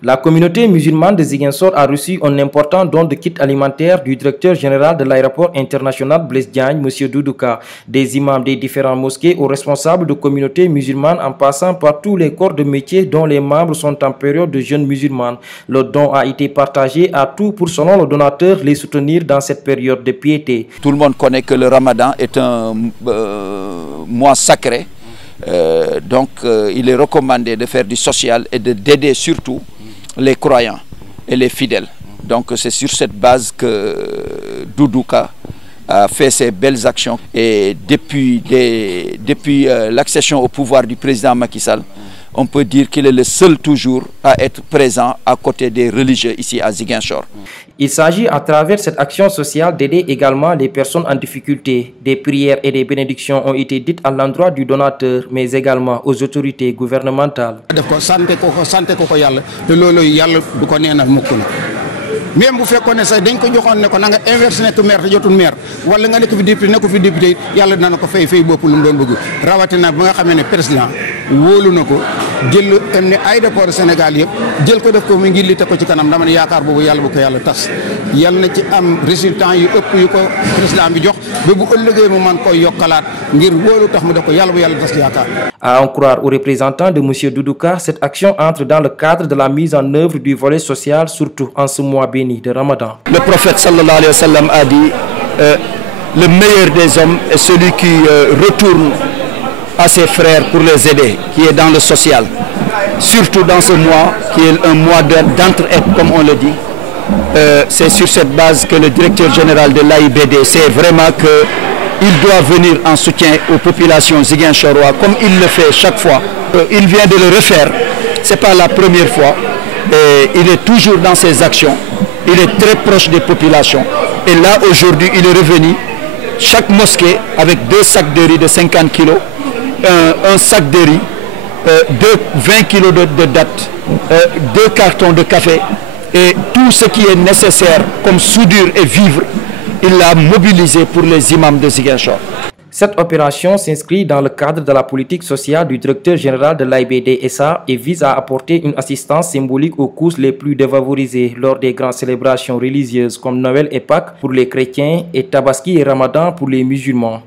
La communauté musulmane de Ziguinchor a reçu un important don de kits alimentaires du directeur général de l'aéroport international Blaise Diagne, M. Doudouka. Des imams des différentes mosquées aux responsables de communautés musulmanes en passant par tous les corps de métier dont les membres sont en période de jeûne musulman. Le don a été partagé à tout pour, selon le donateur, les soutenir dans cette période de piété. Tout le monde connaît que le Ramadan est un mois sacré. Il est recommandé de faire du social et d'aider surtout les croyants et les fidèles. Donc c'est sur cette base que Doudouka a fait ces belles actions. Et depuis l'accession au pouvoir du président Macky Sall, on peut dire qu'il est le seul toujours à être présent à côté des religieux ici à Ziguinchor. Il s'agit à travers cette action sociale d'aider également les personnes en difficulté. Des prières et des bénédictions ont été dites à l'endroit du donateur, mais également aux autorités gouvernementales. Même bu fekkone sax dañ ko joxone ne ko nga inverser nek maire te jotul maire wala nga nek fi député nek fi député yalla dana ko fay bop lu mu doon bëgg rawatina ba nga xamé ne président wolu nako jël ne aéroport Sénégal yépp jël ko def ko mu ngi lité ko ci kanam dama ne yaakar bobu yalla bu ko yalla tass yalla na ci am résultat yu ëpp yu ko président bi jox ba bu ëllëgé mu man koy yokkalat ngir wolu tax mu def ko yalla bu yalla tass yaakar. À en croire aux représentants de M. Doudouka, cette action entre dans le cadre de la mise en œuvre du volet social, surtout en ce mois béni de Ramadan. Le prophète sallallahu alayhi wa sallam a dit le meilleur des hommes est celui qui retourne à ses frères pour les aider, qui est dans le social. Surtout dans ce mois, qui est un mois d'entraide, comme on le dit. C'est sur cette base que le directeur général de l'AIBD sait vraiment qu'il doit venir en soutien aux populations ziguinchoroises, comme il le fait chaque fois. Il vient de le refaire, ce n'est pas la première fois. Et il est toujours dans ses actions, il est très proche des populations. Et là, aujourd'hui, il est revenu, chaque mosquée, avec 2 sacs de riz de 50 kg, un sac de riz, 20 kg de dattes, 2 cartons de café, et tout ce qui est nécessaire comme soudure et vivre, il l'a mobilisé pour les imams de Ziguinchor. Cette opération s'inscrit dans le cadre de la politique sociale du directeur général de l'AIBD-SA et vise à apporter une assistance symbolique aux couches les plus défavorisées lors des grandes célébrations religieuses comme Noël et Pâques pour les chrétiens et Tabaski et Ramadan pour les musulmans.